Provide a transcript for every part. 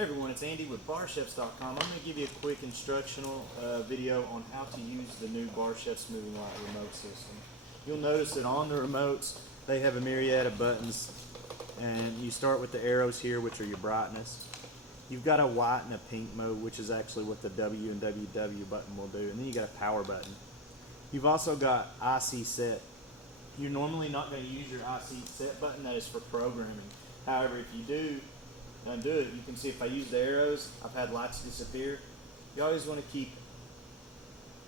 Hey everyone, it's Andy with BarChefs.com. I'm going to give you a quick instructional video on how to use the new BarChefs moving light remote system. You'll notice that on the remotes they have a myriad of buttons, and you start with the arrows here, which are your brightness. You've got a white and a pink mode, which is actually what the W and WW button will do, and then you got a power button. You've also got IC set. You're normally not going to use your IC set button, that is for programming. However, if you do undo it, you can see if I use the arrows, I've had lights disappear. You always want to keep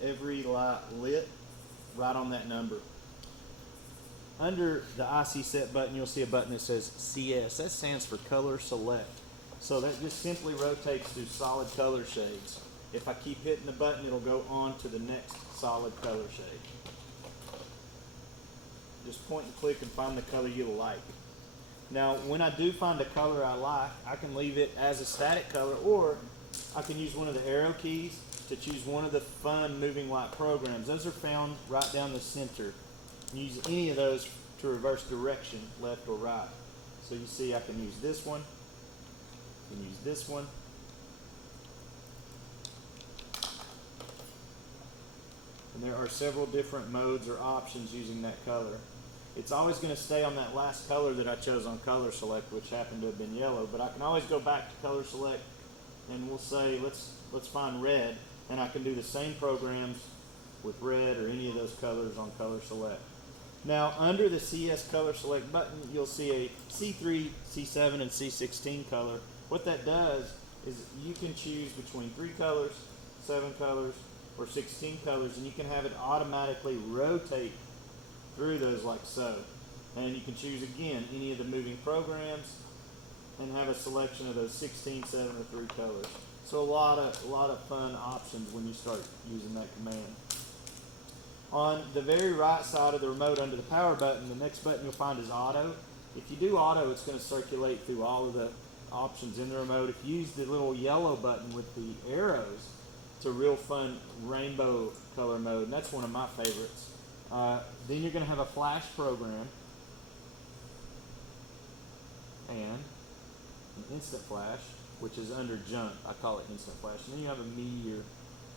every light lit right on that number. Under the IC set button, you'll see a button that says CS. That stands for color select. So that just simply rotates through solid color shades. If I keep hitting the button, it'll go on to the next solid color shade. Just point and click and find the color you like. Now, when I do find a color I like, I can leave it as a static color, or I can use one of the arrow keys to choose one of the fun moving light programs. Those are found right down the center. Use any of those to reverse direction, left or right. So you see I can use this one, I can use this one, and there are several different modes or options using that color. It's always going to stay on that last color that I chose on color select, which happened to have been yellow, but I can always go back to color select and we'll say let's find red, and I can do the same programs with red or any of those colors on color select. Now under the CS color select button, you'll see a C3, C7, and C16 color. What that does is you can choose between 3 colors, 7 colors, or 16 colors, and you can have it automatically rotate through those like so. And you can choose again any of the moving programs and have a selection of those 16, 7, or 3 colors. So a lot of fun options when you start using that command. On the very right side of the remote under the power button, the next button you'll find is auto. If you do auto, it's going to circulate through all of the options in the remote. If you use the little yellow button with the arrows, it's a real fun rainbow color mode, and that's one of my favorites. Then you're going to have a flash program and an instant flash, which is under jump. I call it instant flash. And then you have a meteor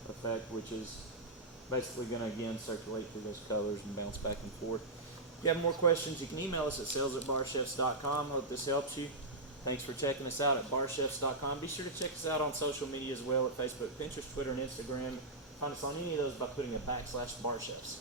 effect, which is basically going to again circulate through those colors and bounce back and forth. If you have more questions, you can email us at sales@barchefs.com. Hope this helps you. Thanks for checking us out at barchefs.com. Be sure to check us out on social media as well at Facebook, Pinterest, Twitter, and Instagram. Find us on any of those by putting a /BarChefs.